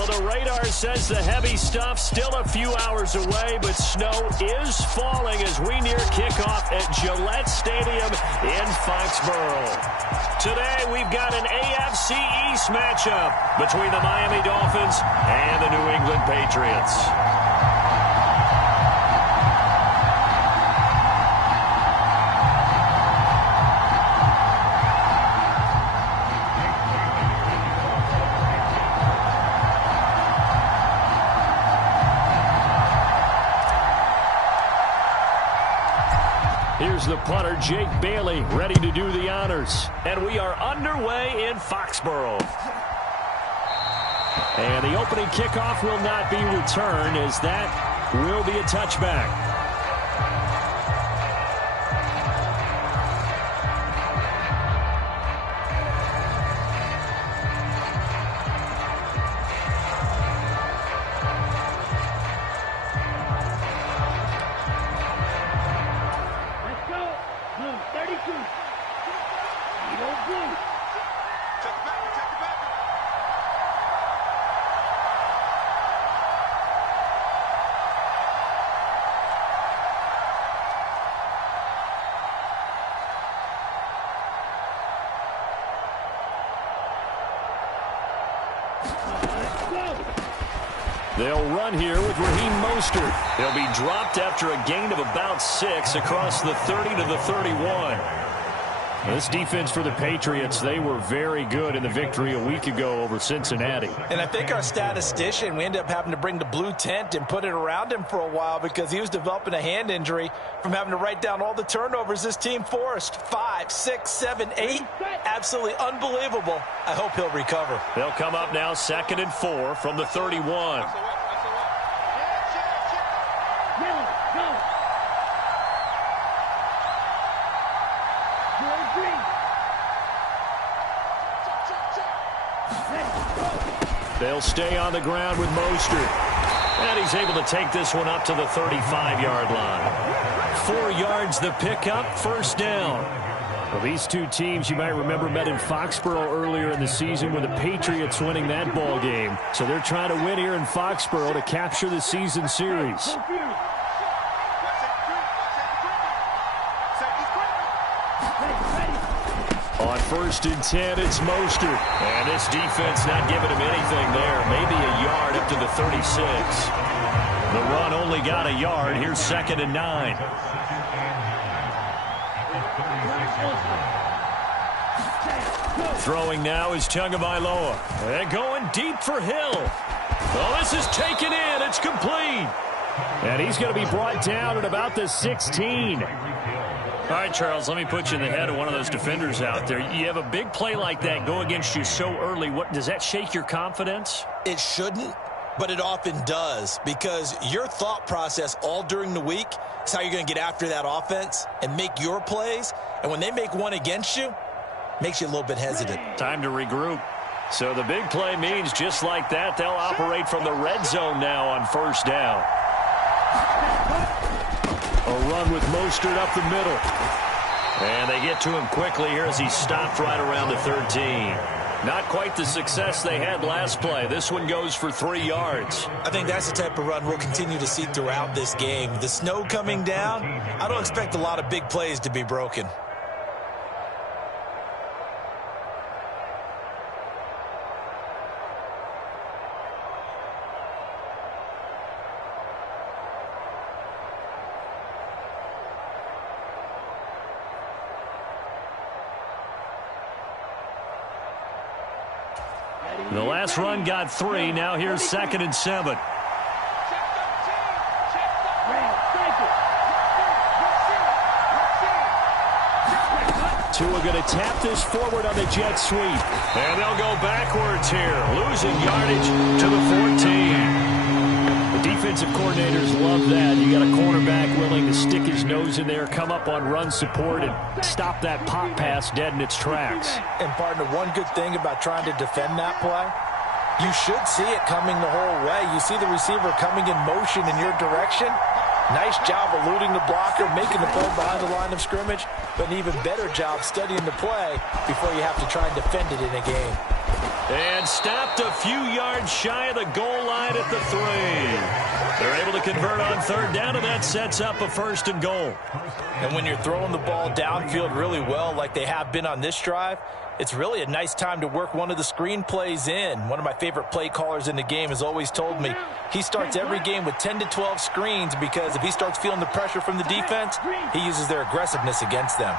Well, the radar says the heavy stuff still a few hours away, but snow is falling as we near kickoff at Gillette Stadium in Foxborough. Today, we've got an AFC East matchup between the Miami Dolphins and the New England Patriots. Here's the punter, Jake Bailey, ready to do the honors. And we are underway in Foxborough. And the opening kickoff will not be returned, as that will be a touchback. They'll run here with Raheem Mostert. He'll be dropped after a gain of about 6 across the 30 to the 31. This defense for the Patriots, they were very good in the victory a week ago over Cincinnati. And I think our statistician, we ended up having to bring the blue tent and put it around him for a while because he was developing a hand injury from having to write down all the turnovers this team forced. 5, 6, 7, 8. Absolutely unbelievable. I hope he'll recover. They'll come up now 2nd and 4 from the 31. They'll stay on the ground with Mostert. And he's able to take this one up to the 35-yard line. 4 yards the pickup, first down. Well, these two teams, you might remember, met in Foxborough earlier in the season with the Patriots winning that ball game. So they're trying to win here in Foxborough to capture the season series. On 1st and 10, it's Mostert. And this defense not giving him anything there. Maybe a yard up to the 36. The run only got a yard. Here's 2nd and 9. Throwing now is Tagovailoa. And going deep for Hill. Oh, this is taken in. It's complete. And he's going to be brought down at about the 16. All right, Charles, let me put you in the head of one of those defenders out there. You have a big play like that go against you so early. What does that shake your confidence? It shouldn't, but it often does, because your thought process all during the week is how you're going to get after that offense and make your plays. And when they make one against you, it makes you a little bit hesitant. Time to regroup. So the big play means just like that, they'll operate from the red zone now on 1st down. A run with Mostert up the middle. And they get to him quickly here as he's stopped right around the 13. Not quite the success they had last play. This one goes for 3 yards. I think that's the type of run we'll continue to see throughout this game. The snow coming down, I don't expect a lot of big plays to be broken. The last run got 3. Now here's 2nd and 7. Tua going to tap this forward on the jet sweep. And they'll go backwards here. Losing yardage to the 14. The defensive coordinators love that. You got a cornerback willing to stick his nose in there, come up on run support, and stop that pop pass dead in its tracks. And, partner, one good thing about trying to defend that play, you should see it coming the whole way. You see the receiver coming in motion in your direction. Nice job eluding the blocker, making the play behind the line of scrimmage, but an even better job studying the play before you have to try and defend it in a game. And stopped a few yards shy of the goal line at the 3. They're able to convert on third down, and that sets up a 1st and goal. And when you're throwing the ball downfield really well like they have been on this drive, it's really a nice time to work one of the screen plays in. One of my favorite play callers in the game has always told me he starts every game with 10 to 12 screens because if he starts feeling the pressure from the defense, he uses their aggressiveness against them.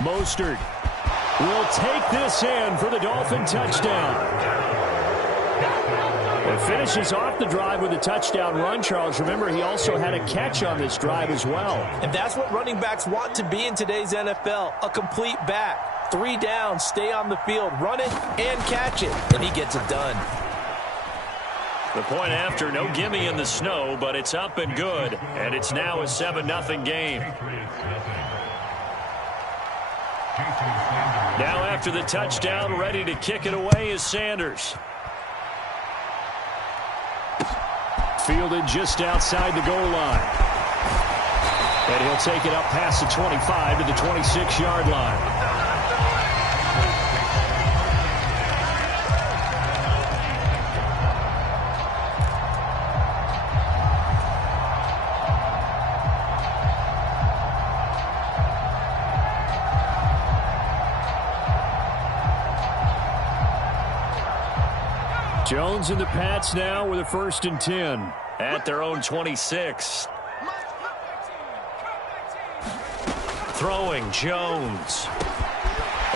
Mostert will take this in for the Dolphin touchdown. It finishes off the drive with a touchdown run, Charles. Remember, he also had a catch on this drive as well. And that's what running backs want to be in today's NFL, a complete back. 3 downs, stay on the field, run it, and catch it. And he gets it done. The point after, no gimme in the snow, but it's up and good. And it's now a 7-0 game. Now after the touchdown, ready to kick it away is Sanders. Fielded just outside the goal line. And he'll take it up past the 25 to the 26-yard line. Jones and the Pats now with a 1st and 10 at their own 26. Throwing Jones.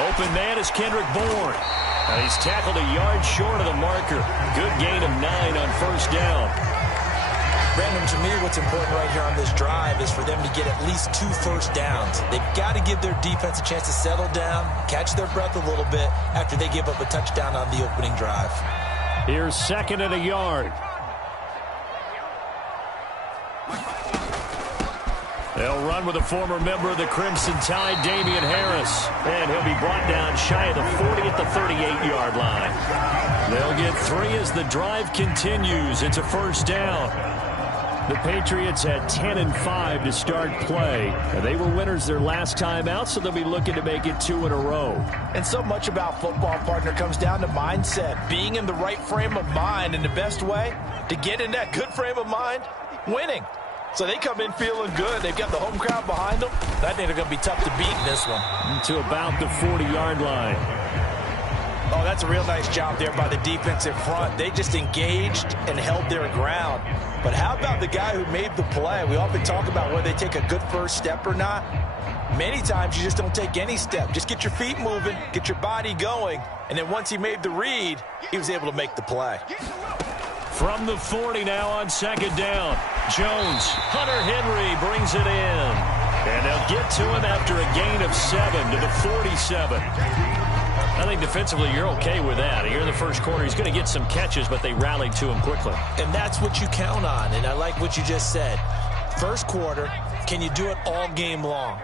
Open man is Kendrick Bourne. And he's tackled a yard short of the marker. Good gain of 9 on 1st down. Brandon, to me, what's important right here on this drive is for them to get at least 2 first downs. They've got to give their defense a chance to settle down, catch their breath a little bit after they give up a touchdown on the opening drive. Here's 2nd and a yard. They'll run with a former member of the Crimson Tide, Damian Harris. And he'll be brought down shy of the 40 at the 38-yard line. They'll get 3 as the drive continues. It's a 1st down. The Patriots had 10 and 5 to start play. And they were winners their last time out, so they'll be looking to make it 2 in a row. And so much about football, partner, comes down to mindset. Being in the right frame of mind, and the best way to get in that good frame of mind, winning. So they come in feeling good. They've got the home crowd behind them. I think they're going to be tough to beat in this one. To about the 40-yard line. Oh, that's a real nice job there by the defensive front. They just engaged and held their ground. But how about the guy who made the play? We often talk about whether they take a good first step or not. Many times you just don't take any step. Just get your feet moving, get your body going, and then once he made the read, he was able to make the play. From the 40 now on 2nd down. Jones, Hunter Henry brings it in. And they'll get to him after a gain of 7 to the 47. I think defensively you're okay with that. Here in the first quarter, he's going to get some catches, but they rallied to him quickly. And that's what you count on, and I like what you just said. First quarter, can you do it all game long?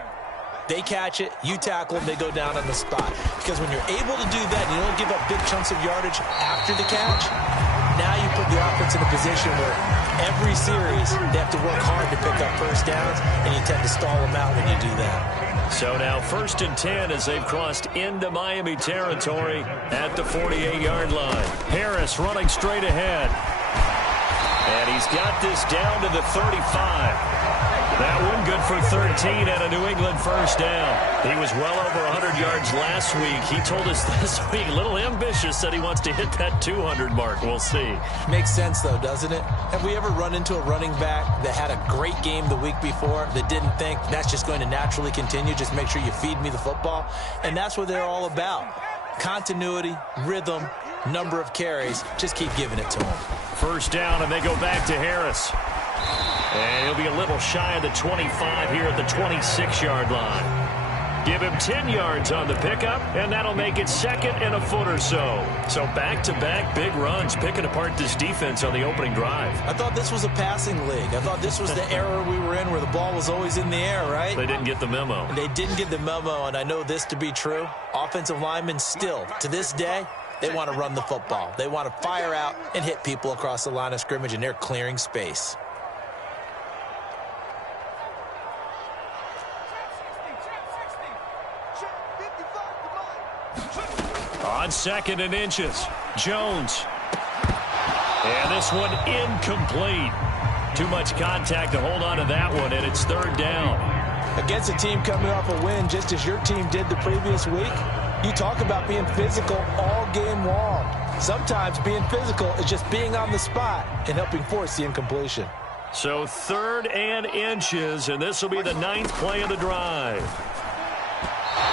They catch it, you tackle them, they go down on the spot. Because when you're able to do that, you don't give up big chunks of yardage after the catch. Now you put the offense in a position where every series they have to work hard to pick up first downs, and you tend to stall them out when you do that. So now 1st and 10 as they've crossed into Miami territory at the 48-yard line. Harris running straight ahead. And he's got this down to the 35. That one good for 13 and a New England 1st down. He was well over 100 yards last week. He told us this week, a little ambitious, that he wants to hit that 200 mark. We'll see. Makes sense, though, doesn't it? Have we ever run into a running back that had a great game the week before that didn't think that's just going to naturally continue? Just make sure you feed me the football. And that's what they're all about. Continuity, rhythm, number of carries. Just keep giving it to them. 1st down, and they go back to Harris. And he'll be a little shy of the 25 here at the 26-yard line. Give him 10 yards on the pickup, and that'll make it 2nd and a foot or so. So back-to-back big runs, picking apart this defense on the opening drive. I thought this was a passing league. I thought this was the era we were in where the ball was always in the air, right? They didn't get the memo. They didn't get the memo, and I know this to be true. Offensive linemen still, to this day, They want to run the football. They want to fire out and hit people across the line of scrimmage, and they're clearing space. On 2nd and inches, Jones. And this one incomplete. Too much contact to hold on to that one, and it's 3rd down. Against a team coming off a win just as your team did the previous week, you talk about being physical all game long. Sometimes being physical is just being on the spot and helping force the incompletion. So 3rd and inches, and this will be the 9th play of the drive.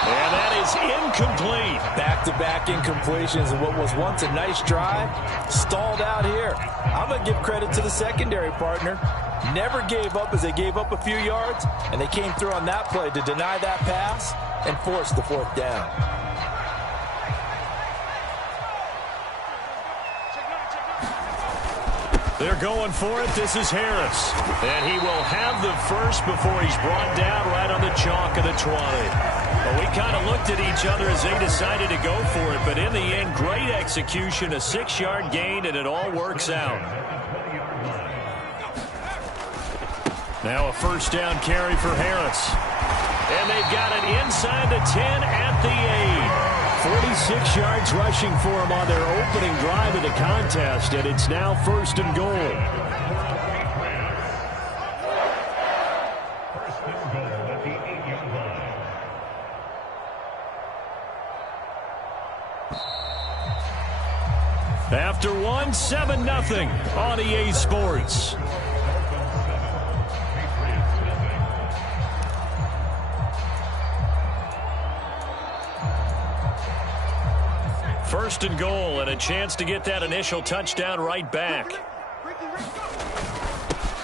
And that is incomplete. Back-to-back incompletions, and what was once a nice drive stalled out here. I'm going to give credit to the secondary partner. Never gave up as they gave up a few yards, and they came through on that play to deny that pass and force the 4th down. They're going for it. This is Harris. And he will have the first before he's brought down right on the chalk of the 20. Well, we kind of looked at each other as they decided to go for it, but in the end, great execution, a 6-yard gain, and it all works out. Now a 1st down carry for Harris. And they've got it inside the 10 at the 8. 46 yards rushing for him on their opening drive of the contest, and it's now 1st and goal. After one, 7-0 on EA Sports. First and goal, and a chance to get that initial touchdown right back.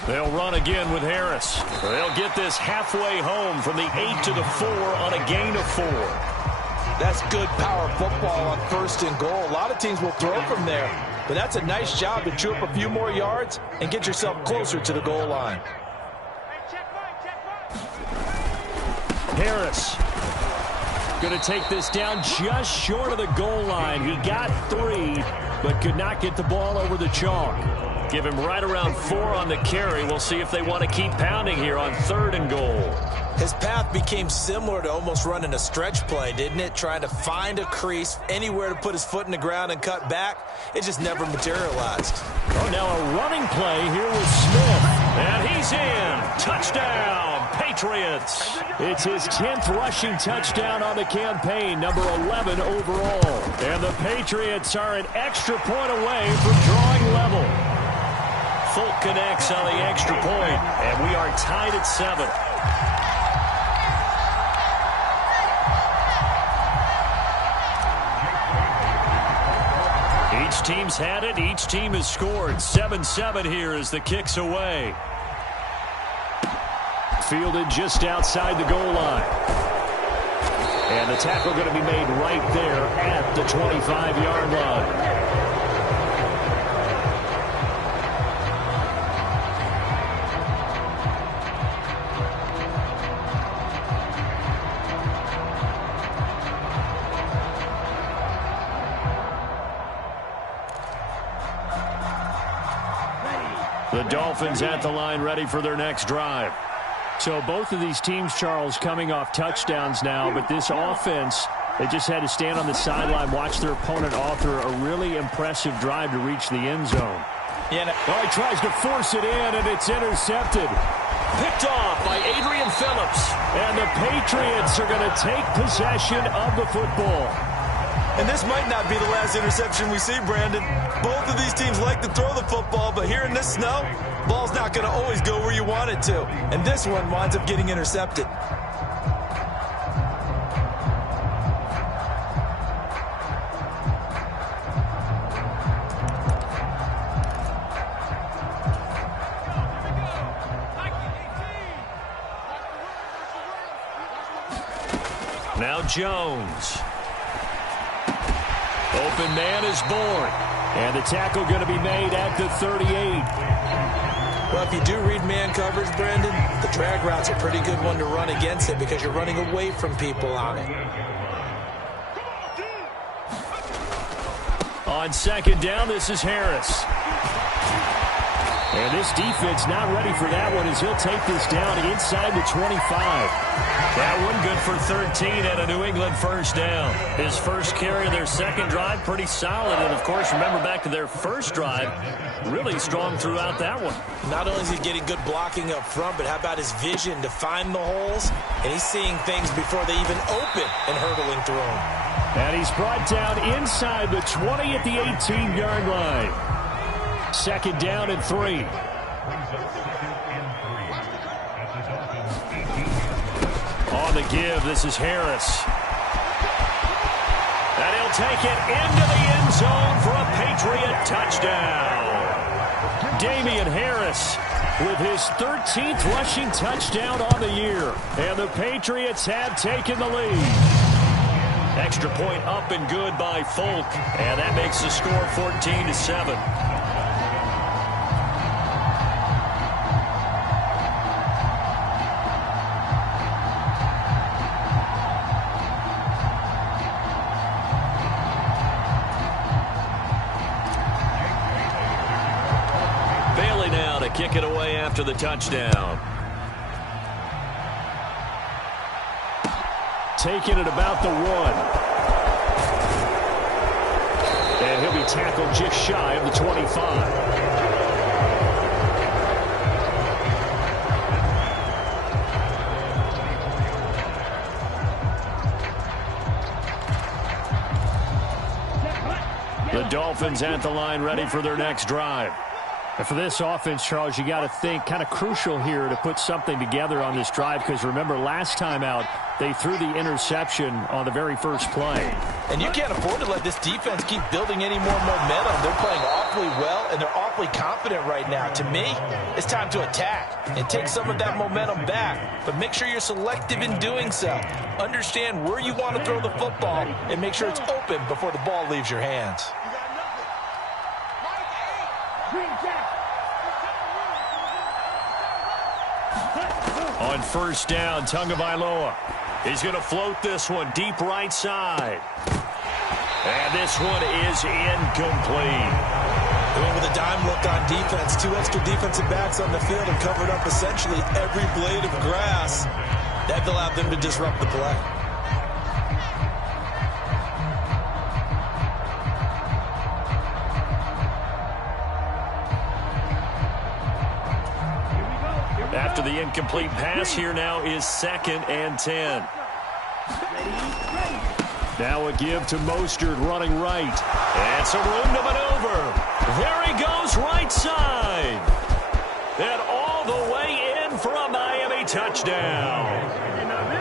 They'll run again with Harris. They'll get this halfway home from the 8 to the 4 on a gain of 4. That's good power football on 1st and goal. A lot of teams will throw from there, but that's a nice job to chew up a few more yards and get yourself closer to the goal line. Harris going to take this down just short of the goal line. He got 3, but could not get the ball over the chalk. Give him right around 4 on the carry. We'll see if they want to keep pounding here on 3rd and goal. His path became similar to almost running a stretch play, didn't it? Trying to find a crease, anywhere to put his foot in the ground and cut back. It just never materialized. Oh, now a running play here with Smith. And he's in. Touchdown, Patriots. It's his 10th rushing touchdown on the campaign, number 11 overall. And the Patriots are an extra point away from drawing level. Folk connects on the extra point, and we are tied at 7. Each team's had it. Each team has scored. 7-7 here as the kick's away. Fielded just outside the goal line. And the tackle going to be made right there at the 25-yard line. The Dolphins at the line ready for their next drive. So both of these teams, Charles, coming off touchdowns now, but this offense, they just had to stand on the sideline, watch their opponent author a really impressive drive to reach the end zone. Yeah, he tries to force it in, and it's intercepted. Picked off by Adrian Phillips. And the Patriots are going to take possession of the football. And this might not be the last interception we see, Brandon. Both of these teams like to throw the football, but here in this snow, ball's not going to always go where you want it to. And this one winds up getting intercepted. Now Jones. Open man is born. And the tackle going to be made at the 38. Well, if you do read man coverage, Brandon, the drag route's a pretty good one to run against it because you're running away from people on it. On second down, this is Harris. And this defense not ready for that one as he'll take this down inside the 25. That one good for 13 and a New England first down. His first carry of their second drive, pretty solid. And, of course, remember back to their first drive, really strong throughout that one. Not only is he getting good blocking up front, but how about his vision to find the holes? And he's seeing things before they even open and hurdling through them. And he's brought down inside the 20 at the 18-yard line. Second down and 3. On the give, this is Harris. And he'll take it into the end zone for a Patriot touchdown. Damian Harris with his 13th rushing touchdown on the year. And the Patriots have taken the lead. Extra point up and good by Folk. And that makes the score 14-7. Kick it away after the touchdown. Taking it about the 1. And he'll be tackled just shy of the 25. The Dolphins at the line ready for their next drive. And for this offense, Charles, you got to think kind of crucial here to put something together on this drive because remember last time out they threw the interception on the very first play. And you can't afford to let this defense keep building any more momentum. They're playing awfully well and they're awfully confident right now. To me, it's time to attack and take some of that momentum back. But make sure you're selective in doing so. Understand where you want to throw the football and make sure it's open before the ball leaves your hands. On first down, Tagovailoa. He's going to float this one deep right side. And this one is incomplete. They went with a dime look on defense. 2 extra defensive backs on the field and covered up essentially every blade of grass. That allowed them to disrupt the play. After the incomplete pass, here now is 2nd and 10. Now a give to Mostert running right. And some room to maneuver. There he goes right side. And all the way in for a Miami touchdown.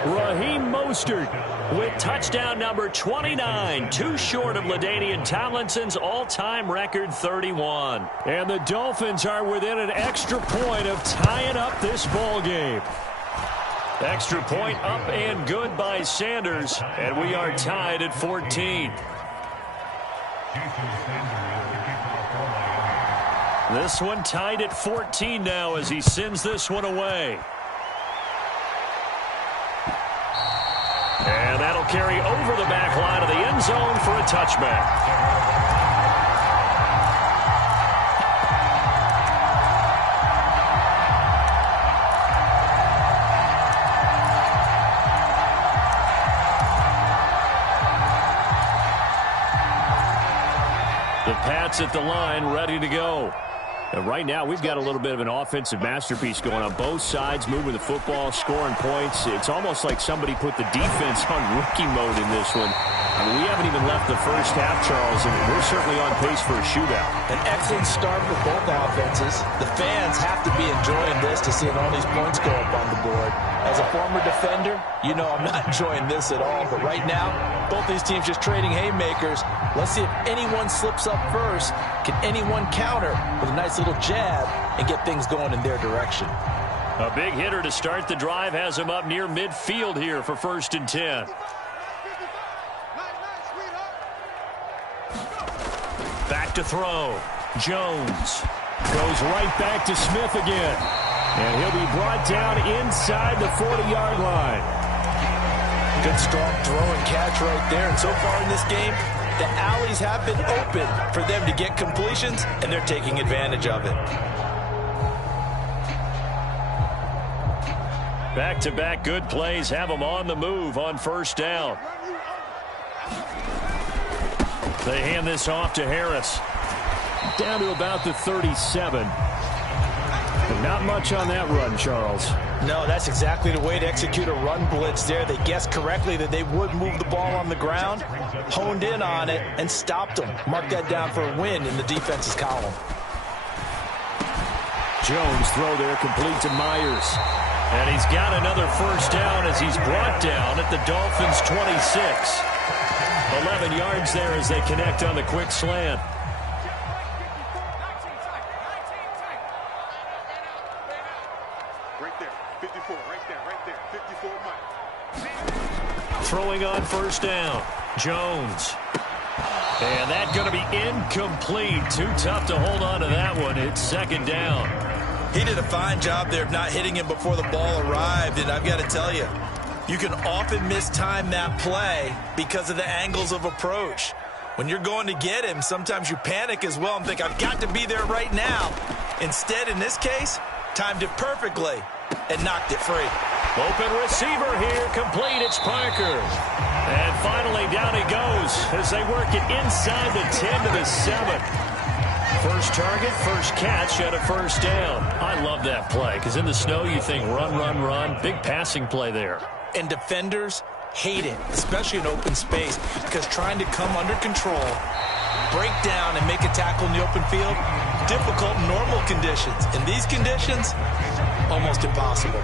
Raheem Mostert with touchdown number 29, too short of LaDainian Tomlinson's all-time record 31. And the Dolphins are within an extra point of tying up this ball game. Extra point up and good by Sanders, and we are tied at 14. This one tied at 14 now as he sends this one away. And that'll carry over the back line of the end zone for a touchback. The Pats at the line, ready to go. And right now, we've got a little bit of an offensive masterpiece going on both sides, moving the football, scoring points. It's almost like somebody put the defense on rookie mode in this one. I mean, we haven't even left the first half, Charles, and we're certainly on pace for a shootout. An excellent start for both offenses. The fans have to be enjoying this to seeing all these points go up on the board. As a former defender, you know I'm not enjoying this at all. But right now, both these teams just trading haymakers. Let's see if anyone slips up first. Can anyone counter with a nice little jab and get things going in their direction? A big hitter to start the drive has him up near midfield here for 1st and 10. Back to throw. Jones goes right back to Smith again. And he'll be brought down inside the 40-yard line. Good strong throw and catch right there. And so far in this game, The alleys have been open for them to get completions, and they're taking advantage of it. Back-to-back good plays have them on the move on first down. They hand this off to Harris. Down to about the 37. And not much on that run, Charles. No, that's exactly the way to execute a run blitz there. They guessed correctly that they would move the ball on the ground, honed in on it, and stopped them. Mark that down for a win in the defense's column. Jones throw there complete to Myers. And he's got another first down as he's brought down at the Dolphins' 26. 11 yards there as they connect on the quick slant. Right there, 54, right there, 54 Mike. Throwing on first down, Jones. And that's going to be incomplete. Too tough to hold on to that one. It's second down. He did a fine job there of not hitting him before the ball arrived, and I've got to tell you, you can often mistime that play because of the angles of approach. When you're going to get him, sometimes you panic as well and think, I've got to be there right now. Instead, in this case, timed it perfectly and knocked it free. Open receiver here, complete, it's Parker. And finally down he goes as they work it inside the 10 to the 7. First target, first catch at a first down. I love that play because in the snow you think run, run, run. Big passing play there. And defenders hate it, especially in open space, because trying to come under control, break down, and make a tackle in the open field, difficult in normal conditions. In these conditions, almost impossible.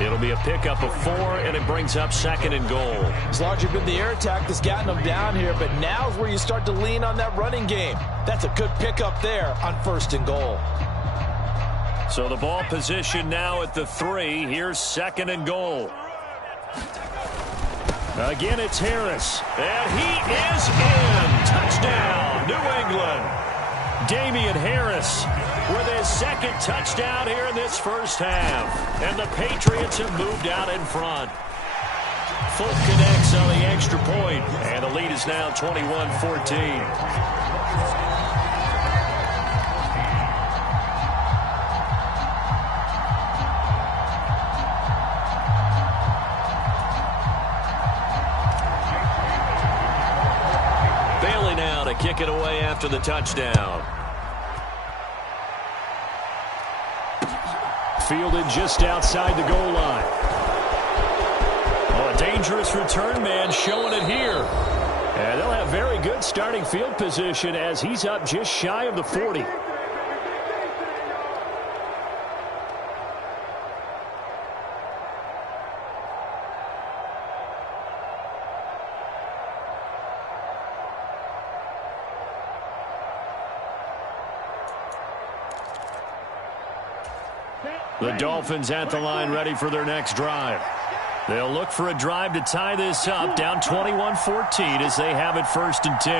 It'll be a pickup of 4, and it brings up second and goal. It's largely been the air attack that's gotten them down here, but now's where you start to lean on that running game. That's a good pickup there on first and goal. So the ball position now at the 3. Here's second and goal. Again, it's Harris. And he is in. Touchdown, New England. Damian Harris with his second touchdown here in this first half. And the Patriots have moved out in front. Folk connects on the extra point, and the lead is now 21-14. Kick it away after the touchdown. Fielded just outside the goal line. Oh, a dangerous return man showing it here. And they'll have very good starting field position as he's up just shy of the 40. The Dolphins at the line ready for their next drive. They'll look for a drive to tie this up, down 21-14 as they have it first and 10.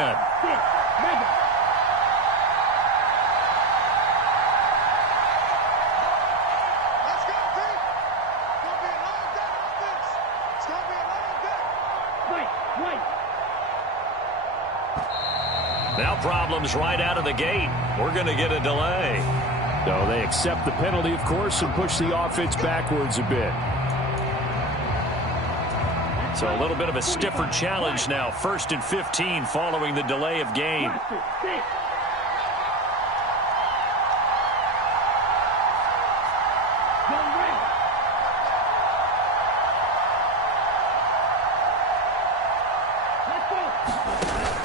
Now problems right out of the gate. We're going to get a delay. So they accept the penalty, of course, and push the offense backwards a bit. So a little bit of a stiffer challenge now. First and 15 following the delay of game.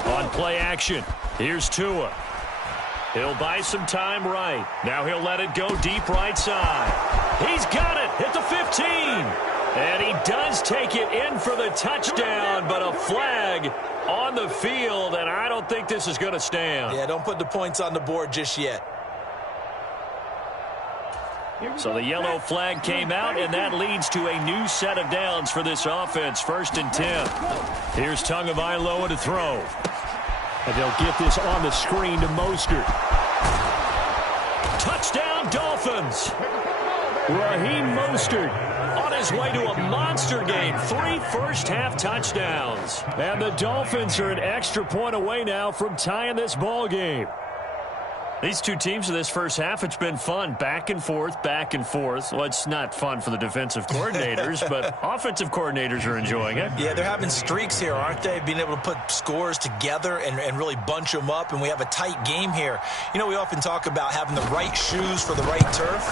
On play action, here's Tua. He'll buy some time right. Now he'll let it go deep right side. He's got it at the 15. And he does take it in for the touchdown, but a flag on the field, and I don't think this is going to stand. Yeah, don't put the points on the board just yet. So the yellow flag came out, and that leads to a new set of downs for this offense. First and 10. Here's Tagovailoa to throw. And they'll get this on the screen to Mostert. Touchdown, Dolphins. Raheem Mostert on his way to a monster game. 3 first-half touchdowns. And the Dolphins are an extra point away now from tying this ball game. These two teams in this first half, it's been fun. Back and forth, back and forth. Well, it's not fun for the defensive coordinators, but offensive coordinators are enjoying it. Yeah, they're having streaks here, aren't they? Being able to put scores together and really bunch them up, and we have a tight game here. You know, we often talk about having the right shoes for the right turf.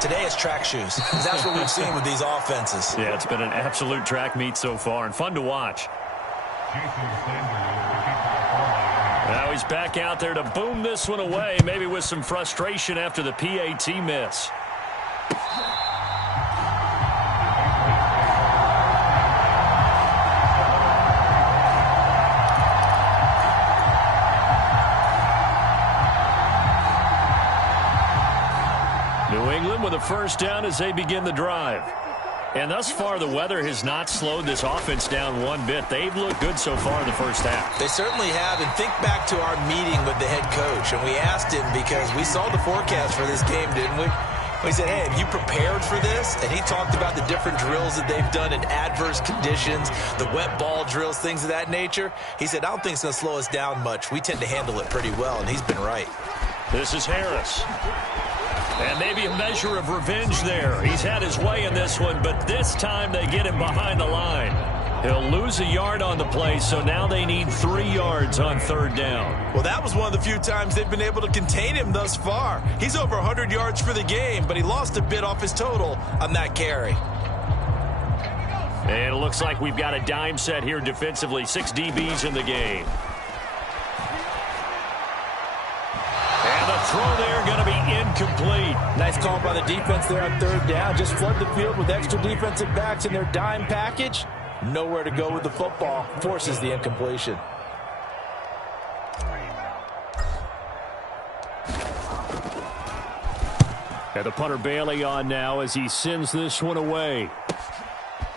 Today it's track shoes. That's what we've seen with these offenses. Yeah, it's been an absolute track meet so far and fun to watch. Now he's back out there to boom this one away, maybe with some frustration after the PAT miss. New England with a first down as they begin the drive. And thus far, the weather has not slowed this offense down one bit. They've looked good so far in the first half. They certainly have. And think back to our meeting with the head coach. And we asked him because we saw the forecast for this game, didn't we? We said, hey, have you prepared for this? And he talked about the different drills that they've done in adverse conditions, the wet ball drills, things of that nature. He said, I don't think it's going to slow us down much. We tend to handle it pretty well, and he's been right. This is Harris. And maybe a measure of revenge there. He's had his way in this one, but this time they get him behind the line. He'll lose a yard on the play, so now they need 3 yards on third down. Well, that was one of the few times they've been able to contain him thus far. He's over 100 yards for the game, but he lost a bit off his total on that carry. And it looks like we've got a dime set here defensively. 6 DBs in the game. And the throw there going to be incomplete. Nice call by the defense there on third down. Just flood the field with extra defensive backs in their dime package. Nowhere to go with the football. Forces the incompletion. And the punter Bailey on now as he sends this one away.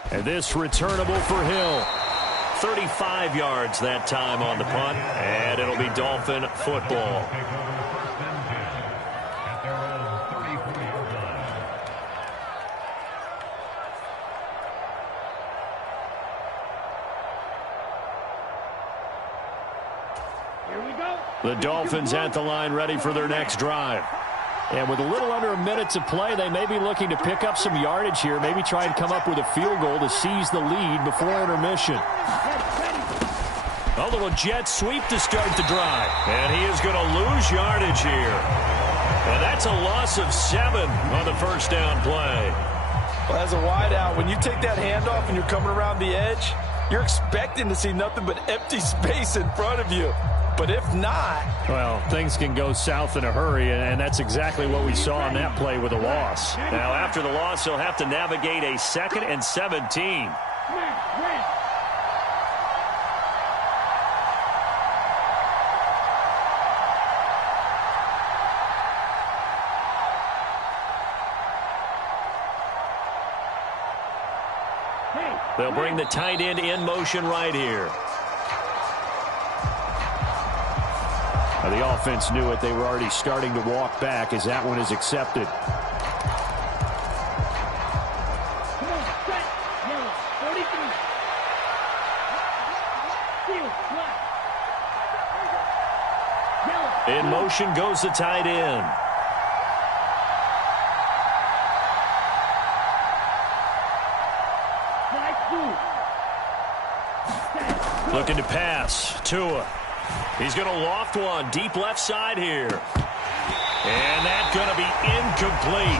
And this returnable for Hill. 35 yards that time on the punt. And it'll be Dolphin football. The Dolphins at the line ready for their next drive. And with a little under a minute to play, they may be looking to pick up some yardage here, maybe try and come up with a field goal to seize the lead before intermission. A little jet sweep to start the drive. And he is going to lose yardage here. And that's a loss of 7 on the first down play. Well, as a wideout, when you take that handoff and you're coming around the edge, you're expecting to see nothing but empty space in front of you. But if not... Well, things can go south in a hurry, and that's exactly what we saw on that play with a loss. Now, after the loss, he'll have to navigate a 2nd and 17. They'll bring the tight end in motion right here. Now, the offense knew it. They were already starting to walk back as that one is accepted. In motion goes the tight end. Looking to pass. Tua. He's going to loft one deep left side here. And that's going to be incomplete.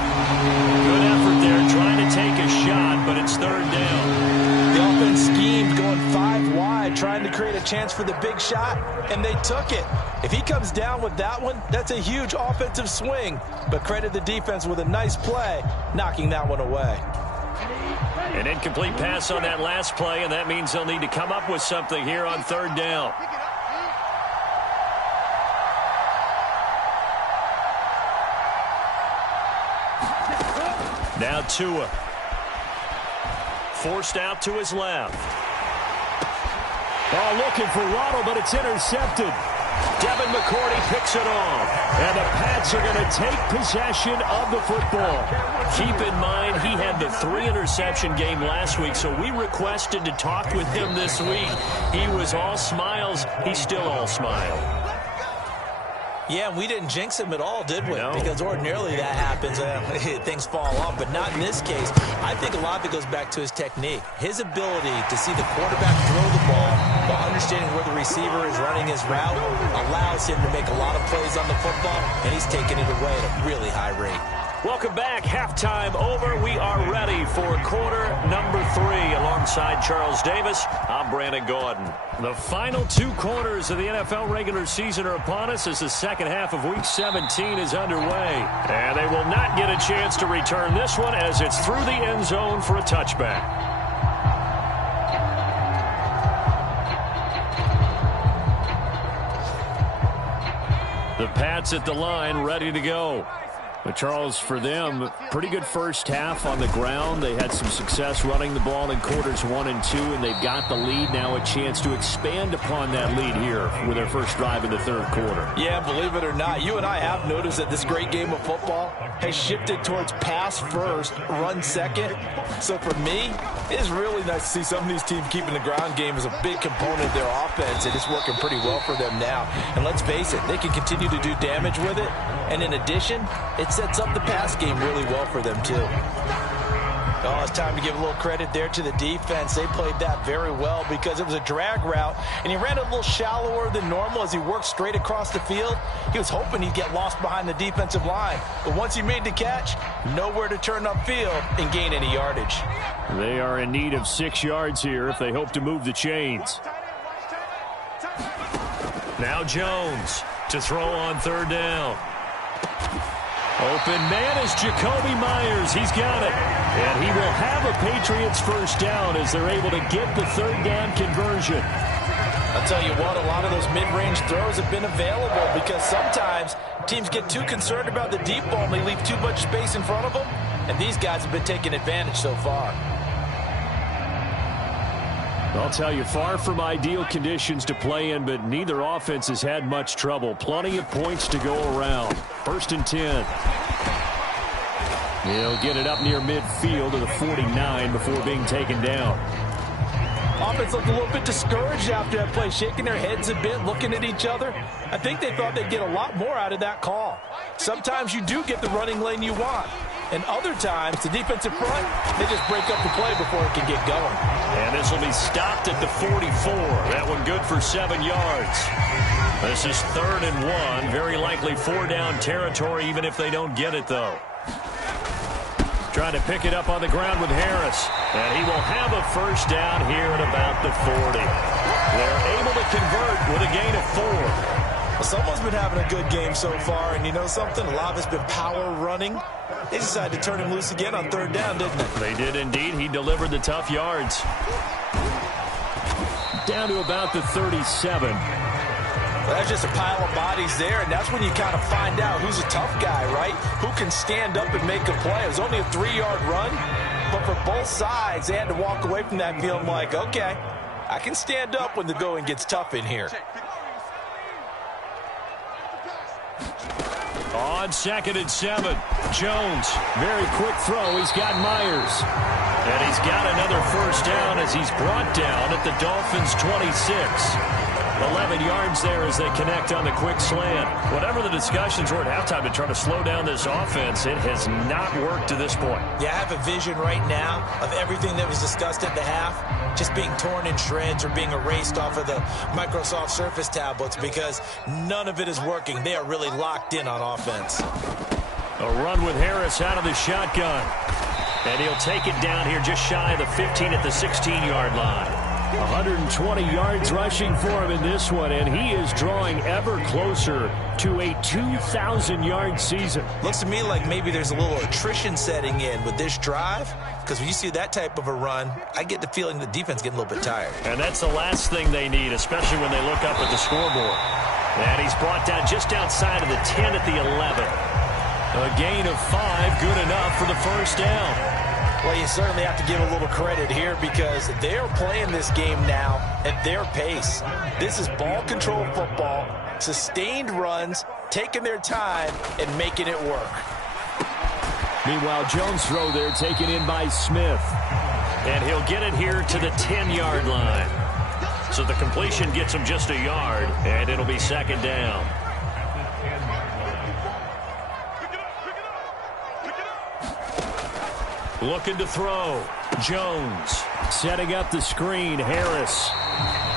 Good effort there trying to take a shot, but it's third down. The offense schemed going 5 wide, trying to create a chance for the big shot, and they took it. If he comes down with that one, that's a huge offensive swing. But credit the defense with a nice play, knocking that one away. An incomplete pass on that last play, and that means they'll need to come up with something here on third down. Now Tua. Forced out to his left. Oh, looking for Waddle, but it's intercepted. Devin McCourty picks it off. And the Pats are going to take possession of the football. Keep in mind, he had the 3-interception game last week, so we requested to talk with him this week. He was all smiles. He's still all smile. Yeah, we didn't jinx him at all, did we? No. Because ordinarily that happens. Things fall off, but not in this case. I think a lot of it goes back to his technique. His ability to see the quarterback throw the ball while understanding where the receiver is running his route allows him to make a lot of plays on the football, and he's taking it away at a really high rate. Welcome back. Halftime over. We are ready for quarter number 3. Alongside Charles Davis, I'm Brandon Gordon. The final 2 quarters of the NFL regular season are upon us as the second half of Week 17 is underway. And they will not get a chance to return this one as it's through the end zone for a touchback. The Pats at the line, ready to go. But Charles, for them, pretty good first half on the ground. They had some success running the ball in quarters 1 and 2, and they've got the lead. Now a chance to expand upon that lead here with their first drive in the third quarter. Yeah, believe it or not, you and I have noticed that this great game of football has shifted towards pass first, run second. So for me, it's really nice to see some of these teams keeping the ground game as a big component of their offense, and it's working pretty well for them now. And let's face it, they can continue to do damage with it. And in addition, it sets up the pass game really well for them, too. Oh, it's time to give a little credit there to the defense. They played that very well because it was a drag route, and he ran a little shallower than normal as he worked straight across the field. He was hoping he'd get lost behind the defensive line. But once he made the catch, nowhere to turn upfield and gain any yardage. They are in need of 6 yards here if they hope to move the chains. Now Jones to throw on third down. Open man is Jacoby Myers. He's got it. And he will have a Patriots first down as they're able to get the third down conversion. I'll tell you what, a lot of those mid-range throws have been available because sometimes teams get too concerned about the deep ball and they leave too much space in front of them. And these guys have been taking advantage so far. I'll tell you, far from ideal conditions to play in, but neither offense has had much trouble. Plenty of points to go around. 1st and 10. He'll get it up near midfield to the 49 before being taken down. Offense looked a little bit discouraged after that play, shaking their heads a bit, looking at each other. I think they thought they'd get a lot more out of that call. Sometimes you do get the running lane you want. And other times, the defensive front, they just break up the play before it can get going. And this will be stopped at the 44. That one good for 7 yards. This is 3rd and 1. Very likely 4-down territory, even if they don't get it, though. Trying to pick it up on the ground with Harris. And he will have a first down here at about the 40. They're able to convert with a gain of 4. Well, someone's been having a good game so far, and you know something? A lot of it's been power running. They decided to turn him loose again on 3rd down, didn't they? They did indeed. He delivered the tough yards. Down to about the 37. Well, that's just a pile of bodies there, and that's when you kind of find out who's a tough guy, right? Who can stand up and make a play. It was only a 3-yard run, but for both sides, they had to walk away from that feeling like, okay, I can stand up when the going gets tough in here. On 2nd and 7, Jones, very quick throw. He's got Myers. And he's got another first down as he's brought down at the Dolphins' 26. 11 yards there as they connect on the quick slant. Whatever the discussions were at halftime to try to slow down this offense, it has not worked to this point. Yeah, I have a vision right now of everything that was discussed at the half just being torn in shreds or being erased off of the Microsoft Surface tablets because none of it is working. They are really locked in on offense. A run with Harris out of the shotgun. And he'll take it down here just shy of the 15 at the 16-yard line. 120 yards rushing for him in this one, and he is drawing ever closer to a 2,000-yard season. Looks to me like maybe there's a little attrition setting in with this drive, because when you see that type of a run, I get the feeling the defense getting a little bit tired. And that's the last thing they need, especially when they look up at the scoreboard. And he's brought down just outside of the 10 at the 11. A gain of 5, good enough for the first down. Well, you certainly have to give a little credit here because they're playing this game now at their pace. This is ball control football, sustained runs, taking their time, and making it work. Meanwhile, Jones' throw there taken in by Smith. And he'll get it here to the 10-yard line. So the completion gets him just a yard, and it'll be second down. Looking to throw. Jones setting up the screen. Harris.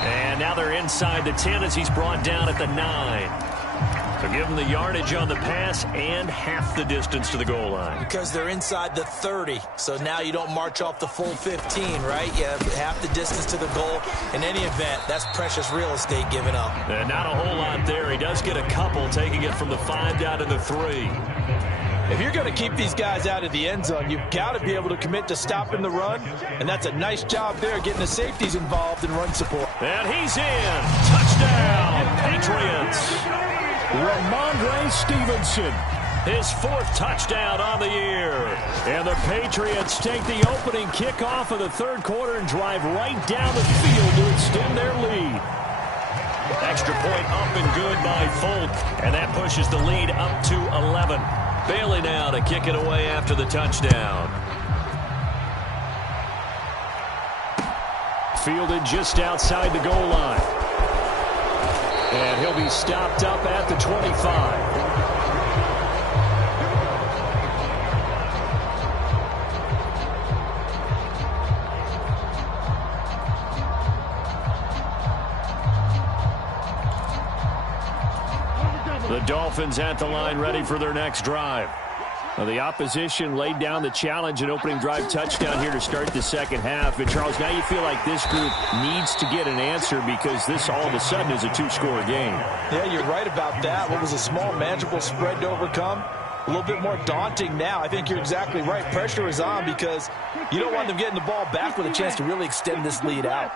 And now they're inside the 10 as he's brought down at the 9. So give them the yardage on the pass and half the distance to the goal line. Because they're inside the 30. So now you don't march off the full 15, right? You have half the distance to the goal. In any event, that's precious real estate given up. And not a whole lot there. He does get a couple, taking it from the 5 down to the 3. If you're going to keep these guys out of the end zone, you've got to be able to commit to stopping the run. And that's a nice job there, getting the safeties involved in run support. And he's in. Touchdown, Patriots. Ramondre Stevenson. His 4th touchdown on the year. And the Patriots take the opening kickoff of the 3rd quarter and drive right down the field to extend their lead. Extra point up and good by Folk. And that pushes the lead up to 11. Bailey now to kick it away after the touchdown. Fielded just outside the goal line. And he'll be stopped up at the 25. The Dolphins at the line ready for their next drive. Now the opposition laid down the challenge and opening drive touchdown here to start the second half. And Charles, now you feel like this group needs to get an answer because this all of a sudden is a 2-score game. Yeah, you're right about that. What was a small, manageable spread to overcome? A little bit more daunting now. I think you're exactly right. Pressure is on because you don't want them getting the ball back with a chance to really extend this lead out.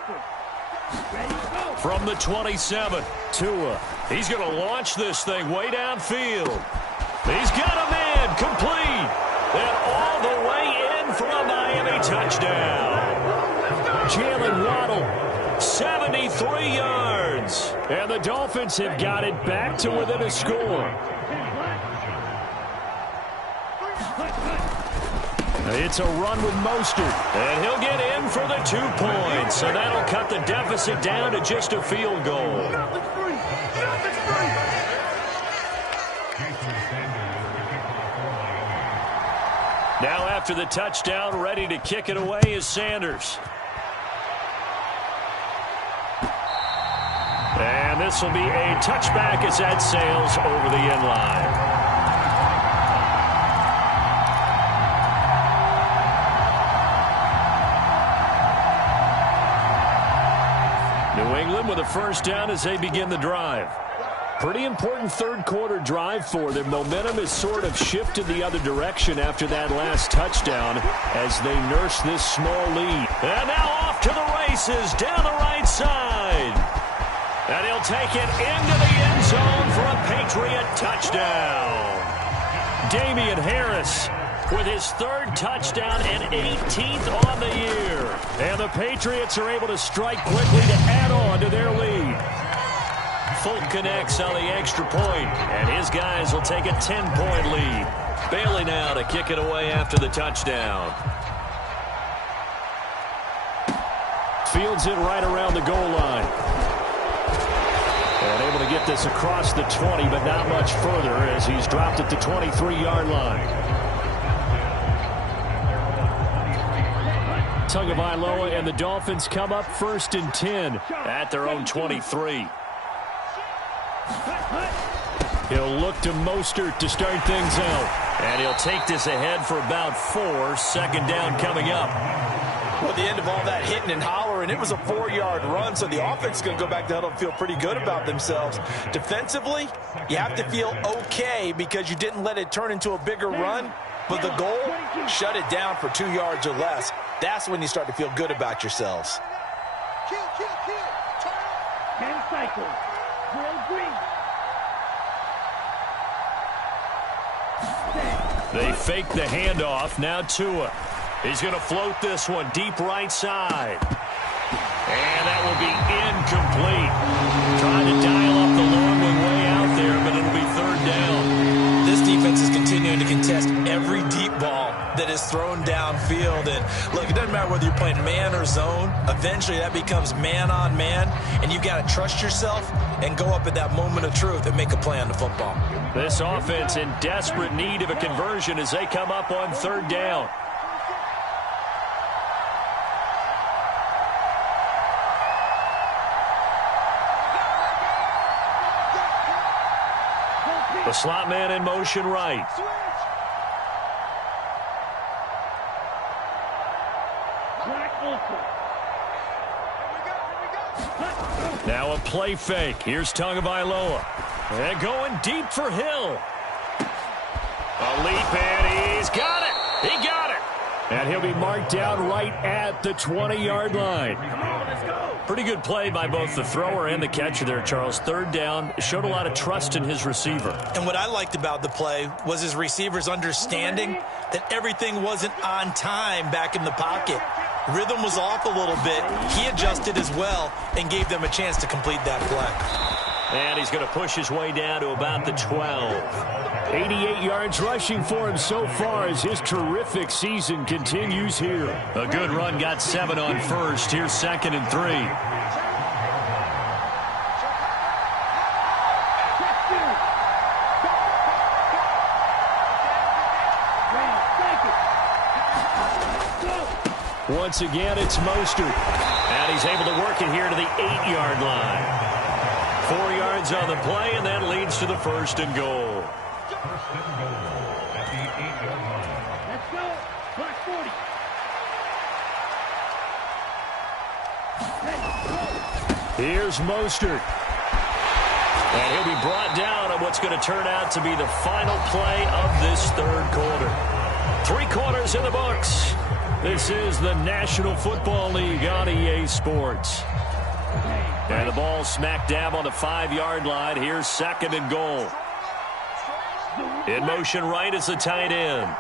From the 27, Tua. He's going to launch this thing way downfield. He's got a man complete. And all the way in for a Miami touchdown. Jalen Waddle, 73 yards. And the Dolphins have got it back to within a score. It's a run with Mostert. And he'll get in for the 2 points. So that'll cut the deficit down to just a field goal. Now after the touchdown, ready to kick it away is Sanders. And this will be a touchback as that sails over the end line. New England with a first down as they begin the drive. Pretty important 3rd quarter drive for them. Momentum has sort of shifted the other direction after that last touchdown as they nurse this small lead. And now off to the races down the right side. And he'll take it into the end zone for a Patriot touchdown. Damian Harris with his 3rd touchdown and 18th on the year. And the Patriots are able to strike quickly to add on to their lead. Folk connects on the extra point, and his guys will take a 10-point lead. Bailey now to kick it away after the touchdown. Fields it right around the goal line. And able to get this across the 20, but not much further as he's dropped at the 23-yard line. Tagovailoa and the Dolphins come up 1st and 10 at their own 23. He'll look to Mostert to start things out. And he'll take this ahead for about 4. 2nd down coming up. Well, at the end of all that hitting and hollering, it was a 4-yard run, so the offense is going to go back to huddle and feel pretty good about themselves. Defensively, you have to feel okay because you didn't let it turn into a bigger run, but the goal, shut it down for 2 yards or less. That's when you start to feel good about yourselves. Kill. 10 cycles. They fake the handoff. Now Tua. He's going to float this one deep right side. And that will be incomplete. Trying to dial up the long one way out there, but it'll be third down. This defense is continuing to contest every deep ball that is thrown downfield. And look, it doesn't matter whether you're playing man or zone. Eventually that becomes man on man, and you've got to trust yourself and go up at that moment of truth and make a play on the football. This offense in desperate need of a conversion as they come up on third down. The slot man in motion right. Now a play fake. Here's Tagovailoa. And going deep for Hill. A leap, and he's got it. He got it. And he'll be marked down right at the 20-yard line. Pretty good play by both the thrower and the catcher there, Charles. Third down, showed a lot of trust in his receiver. And what I liked about the play was his receiver's understanding that everything wasn't on time back in the pocket. Rhythm was off a little bit. He adjusted as well and gave them a chance to complete that play. And he's going to push his way down to about the 12. 88 yards rushing for him so far as his terrific season continues here. A good run, got 7 on first. Here's 2nd and 3. Once again, it's Mostert. And he's able to work it here to the 8-yard line. 4 yards on the play, and that leads to the 1st and goal. Let's go. Clock 40. Here's Mostert. And he'll be brought down on what's going to turn out to be the final play of this third quarter. 3 quarters in the books. This is the National Football League on EA Sports. And the ball smack dab on the 5-yard line. Here's 2nd and goal. In motion right is the tight end.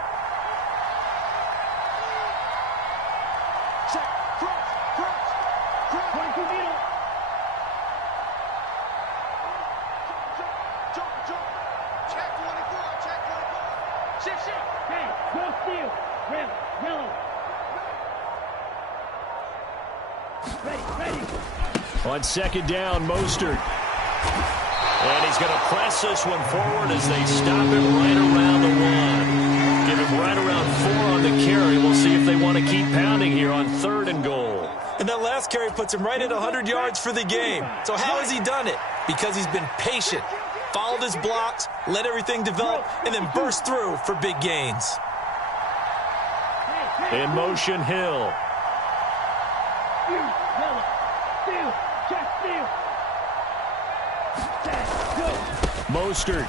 On 2nd down, Mostert. And he's going to press this one forward as they stop him right around the 1. Give him right around 4 on the carry. We'll see if they want to keep pounding here on 3rd and goal. And that last carry puts him right at 100 yards for the game. So how has he done it? Because he's been patient, followed his blocks, let everything develop, and then burst through for big gains. In motion, Hill. Mostert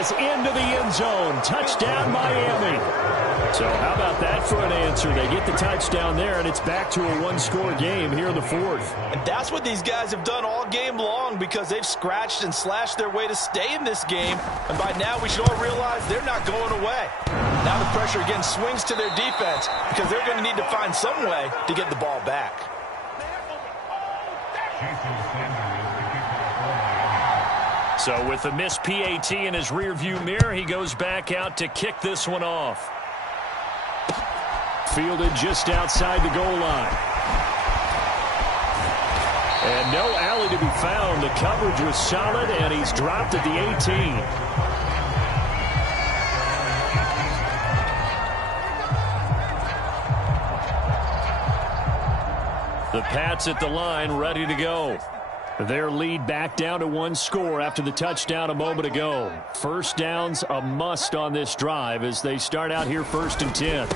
is into the end zone. Touchdown, Miami. So how about that for an answer? They get the touchdown there, and it's back to a 1-score game here in the 4th. And that's what these guys have done all game long because they've scratched and slashed their way to stay in this game. And by now, we should all realize they're not going away. Now the pressure again swings to their defense because they're going to need to find some way to get the ball back. So with the missed PAT in his rearview mirror, he goes back out to kick this one off. Fielded just outside the goal line. And no alley to be found. The coverage was solid, and he's dropped at the 18. The Pats at the line, ready to go. Their lead back down to 1 score after the touchdown a moment ago. First down's a must on this drive as they start out here 1st and 10.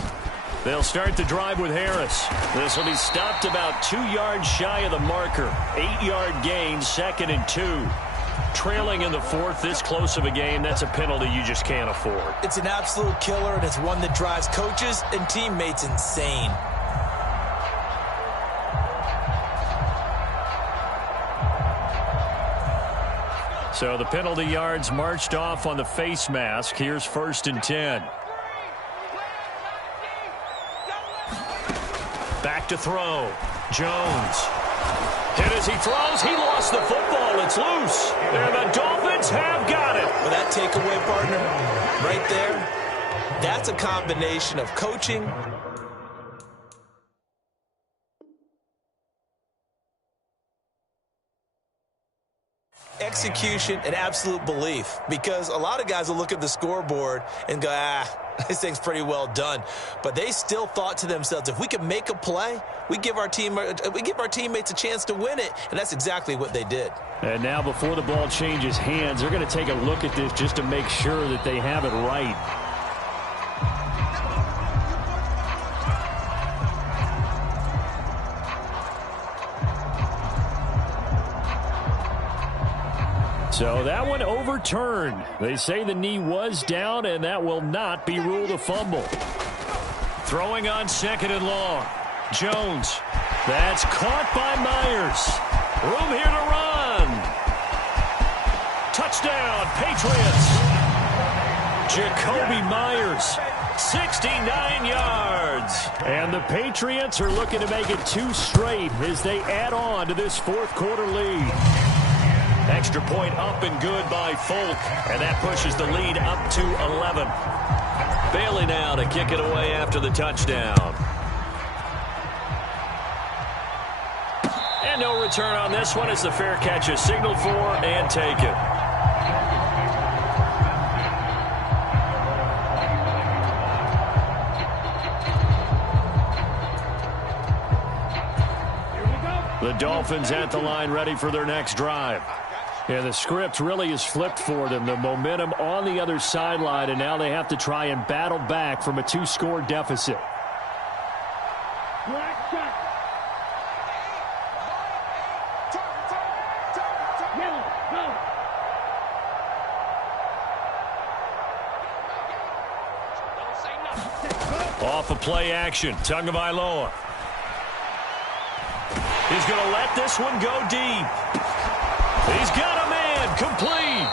They'll start the drive with Harris. This will be stopped about 2 yards shy of the marker. 8-yard gain, 2nd and 2. Trailing in the 4th, this close of a game, that's a penalty you just can't afford. It's an absolute killer, and it's one that drives coaches and teammates insane. So the penalty yards marched off on the face mask. Here's 1st and 10. back to throw. Jones. And as he throws, he lost the football. It's loose. And the Dolphins have got it. Well, that takeaway, partner, right there, that's a combination of coaching, execution, and absolute belief. Because a lot of guys will look at the scoreboard and go, this thing's pretty well done. But they still thought to themselves, if we can make a play, we give our teammates a chance to win it. And that's exactly what they did. And now before the ball changes hands, they're going to take a look at this just to make sure that they have it right. So that one overturned. They say the knee was down, and that will not be ruled a fumble. Throwing on 2nd and long. Jones. That's caught by Myers. Room here to run. Touchdown, Patriots. Jacoby Myers, 69 yards. And the Patriots are looking to make it 2 straight as they add on to this 4th quarter lead. Extra point up and good by Folk, and that pushes the lead up to 11. Bailey now to kick it away after the touchdown. And no return on this one as the fair catch is signaled for and taken. The Dolphins at the line ready for their next drive. Yeah, the script really is flipped for them. The momentum on the other sideline, and now they have to try and battle back from a 2-score deficit. Black shot. Yellow, go. Off of play action, Tagovailoa. He's going to let this one go deep. He's got a man, complete.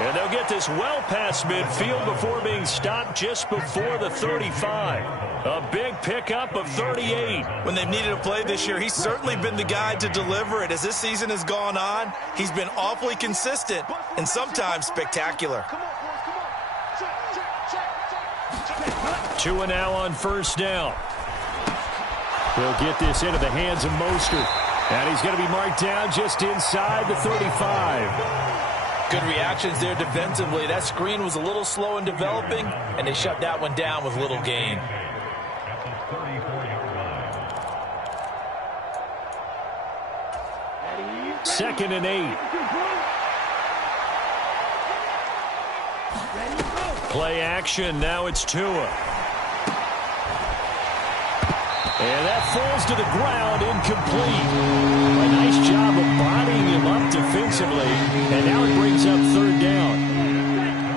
And they'll get this well past midfield before being stopped just before the 35. A big pickup of 38. When they've needed a play this year, he's certainly been the guy to deliver it. As this season has gone on, he's been awfully consistent and sometimes spectacular. Tua now on 1st down. He'll get this into the hands of Mostert. And he's going to be marked down just inside the 35. Good reactions there defensively. That screen was a little slow in developing, and they shut that one down with little gain. Second and 8. Play action. Now it's Tua. And that falls to the ground, incomplete. A nice job of bodying him up defensively. And now it brings up 3rd down.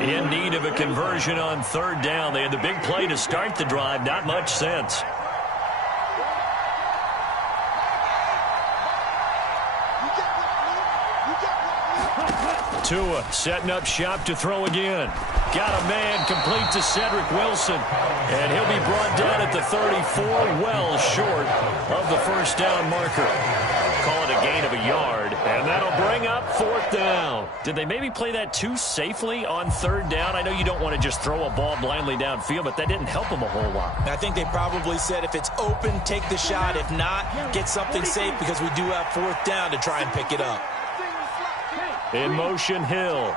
In need of a conversion on 3rd down. They had the big play to start the drive. Not much sense. Tua setting up shop to throw again. Got a man, complete to Cedric Wilson. And he'll be brought down at the 34, well short of the 1st down marker. Call it a gain of a yard, and that'll bring up 4th down. Did they maybe play that too safely on 3rd down? I know you don't want to just throw a ball blindly downfield, but that didn't help them a whole lot. I think they probably said if it's open, take the shot. If not, get something safe because we do have 4th down to try and pick it up. In motion, Hill.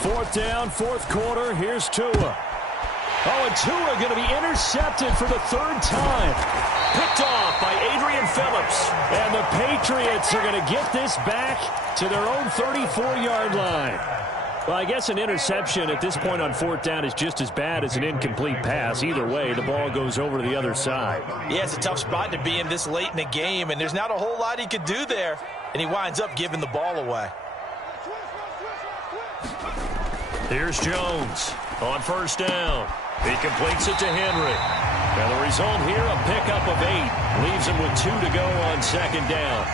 Fourth down, 4th quarter. Here's Tua. Oh, and Tua going to be intercepted for the 3rd time. Picked off by Adrian Phillips. And the Patriots are going to get this back to their own 34-yard line. Well, I guess an interception at this point on 4th down is just as bad as an incomplete pass. Either way, the ball goes over to the other side. Yeah, it's a tough spot to be in this late in the game, and there's not a whole lot he could do there. And he winds up giving the ball away. Here's Jones. On first down, he completes it to Henry. And the result here, a pickup of 8. Leaves him with 2 to go on second down.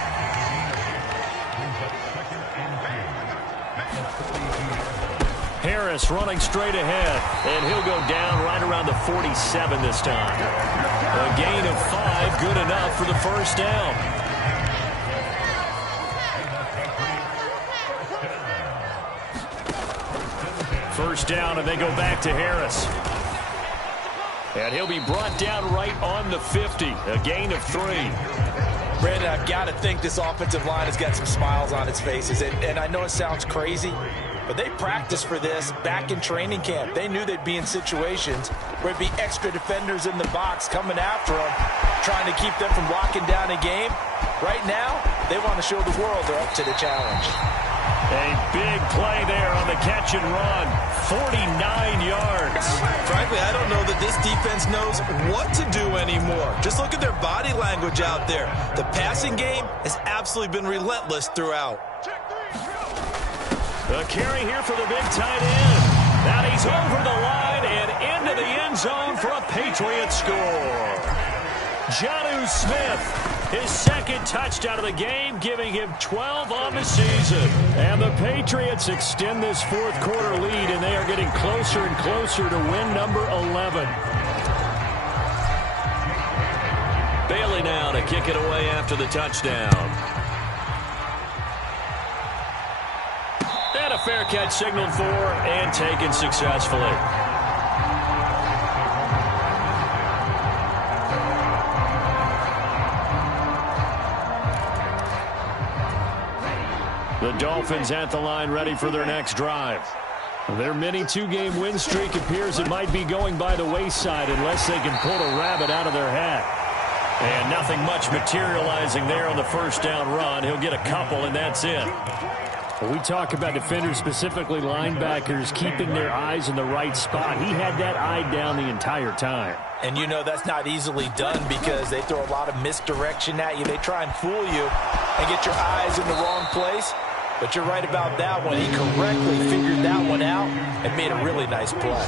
Harris running straight ahead, and he'll go down right around the 47 this time. A gain of 5, good enough for the first down. First down, and they go back to Harris. And he'll be brought down right on the 50, a gain of 3. Brandon, I've got to think this offensive line has got some smiles on its faces. And I know it sounds crazy, but they practiced for this back in training camp. They knew they'd be in situations where it'd be extra defenders in the box coming after them, trying to keep them from locking down a game. Right now, they want to show the world they're up to the challenge. A big play there on the catch and run. 49 yards. Frankly, I don't know that this defense knows what to do anymore. Just look at their body language out there. The passing game has absolutely been relentless throughout. A carry here for the big tight end. Now he's over the line and into the end zone for a Patriot score. Jonnu Smith, his second touchdown of the game, giving him 12 on the season. And the Patriots extend this fourth quarter lead, and they are getting closer and closer to win number 11. Bailey now to kick it away after the touchdown. And a fair catch signaled for and taken successfully. The Dolphins at the line, ready for their next drive. Their mini 2-game win streak appears it might be going by the wayside unless they can pull a rabbit out of their hat. And nothing much materializing there on the first down run. He'll get a couple, and that's it. When we talk about defenders, specifically linebackers, keeping their eyes in the right spot, he had that eye down the entire time. And you know that's not easily done because they throw a lot of misdirection at you. They try and fool you and get your eyes in the wrong place. But you're right about that one. He correctly figured that one out and made a really nice play.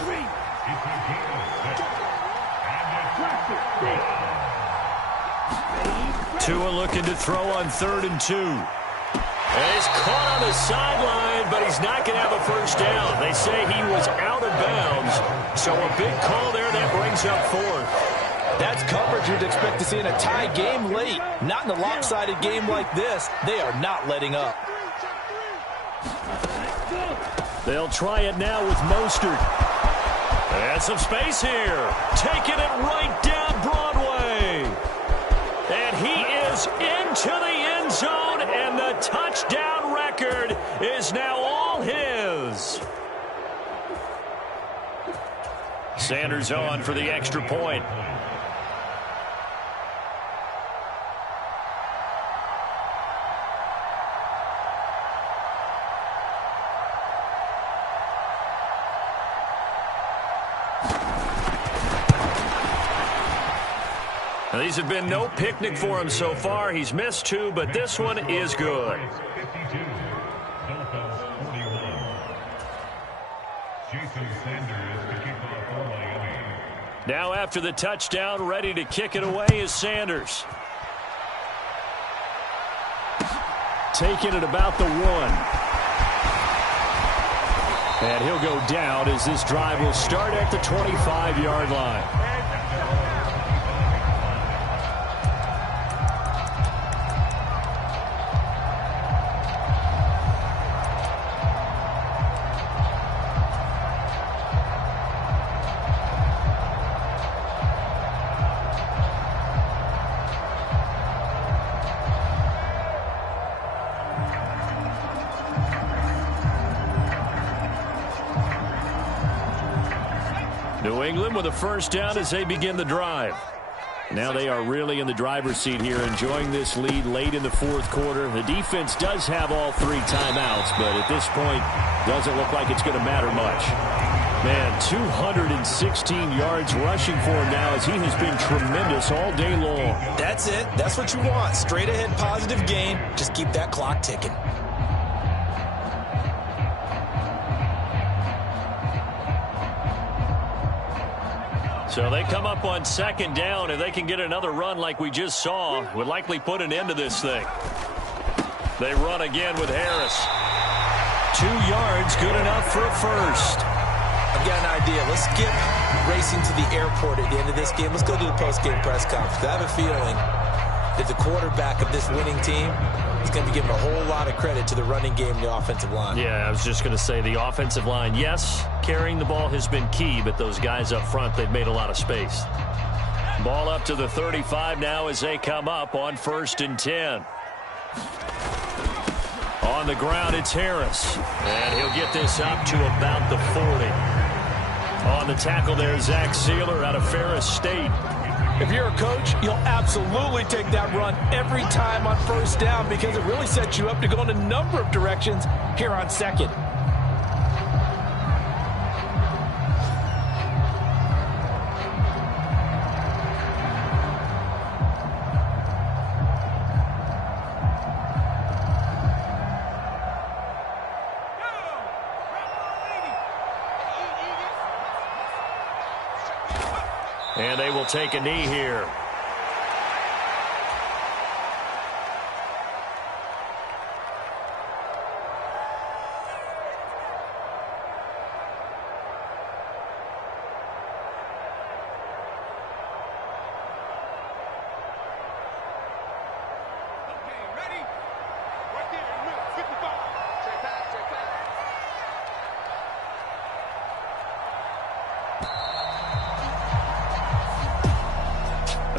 Tua looking to throw on 3rd and 2. And he's caught on the sideline, but he's not going to have a first down. They say he was out of bounds. So a big call there that brings up 4th. That's coverage you'd expect to see in a tie game late. Not in a lopsided game like this. They are not letting up. They'll try it now with Mostert. And some space here. Taking it right down Broadway. And he is into the end zone, and the touchdown record is now all his. Sanders on for the extra point. Now, these have been no picnic for him so far. He's missed 2, but this one is good. Now after the touchdown, ready to kick it away is Sanders. Taking it about the 1. And he'll go down as this drive will start at the 25-yard line. New England with a first down as they begin the drive. Now they are really in the driver's seat here, enjoying this lead late in the fourth quarter. The defense does have all 3 timeouts, but at this point, doesn't look like it's going to matter much. Man, 216 yards rushing for him now as he has been tremendous all day long. That's it. That's what you want. Straight ahead positive gain. Just keep that clock ticking. So they come up on second down. If they can get another run like we just saw, would likely put an end to this thing. They run again with Harris. 2 yards, good enough for a first. I've got an idea. Let's skip racing to the airport at the end of this game. Let's go to the post-game press conference. I have a feeling that the quarterback of this winning team is going to be giving a whole lot of credit to the running game and the offensive line. Yeah, I was just going to say the offensive line, yes, carrying the ball has been key, but those guys up front, they've made a lot of space. Ball up to the 35 now as they come up on 1st and 10. On the ground, it's Harris. And he'll get this up to about the 40. On the tackle there, Zach Sealer out of Ferris State. If you're a coach, you'll absolutely take that run every time on 1st down because it really sets you up to go in a number of directions here on 2nd. And they will take a knee here.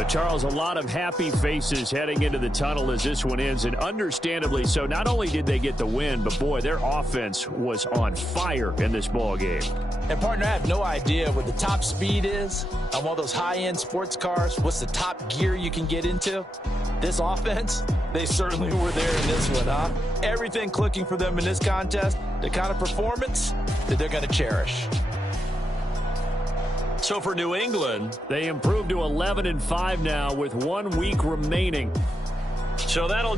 Charles, a lot of happy faces heading into the tunnel as this one ends, and understandably so. Not only did they get the win, but, boy, their offense was on fire in this ball game. And, partner, I have no idea what the top speed is on one of those high-end sports cars. What's the top gear you can get into? This offense, they certainly were there in this one, huh? Everything clicking for them in this contest, the kind of performance that they're going to cherish. So for New England, they improved to 11-5 now with 1 week remaining. So that'll just